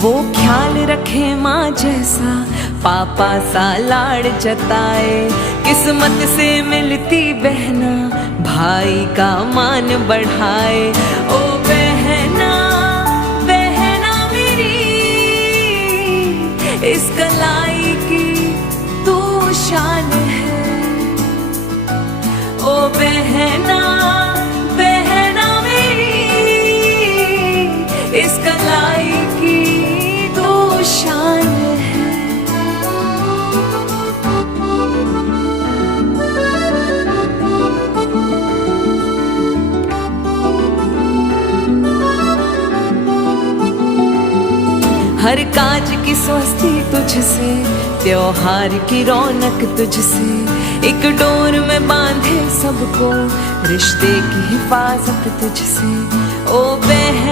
वो ख्याल रखे माँ जैसा, पापा सा लाड़ जताए। किस्मत से मिलती बहना, भाई का मान बढ़ाए। ओ बहना बहना मेरी, इस कलाई की तू शान है। ओ बहना बहना मेरी, इस कलाई की तू शान है। हर काज की स्वस्ति तुझसे, त्योहार की रौनक तुझसे। एक डोर में बांधे सबको, रिश्ते की हिफाजत तुझसे। ओ बहन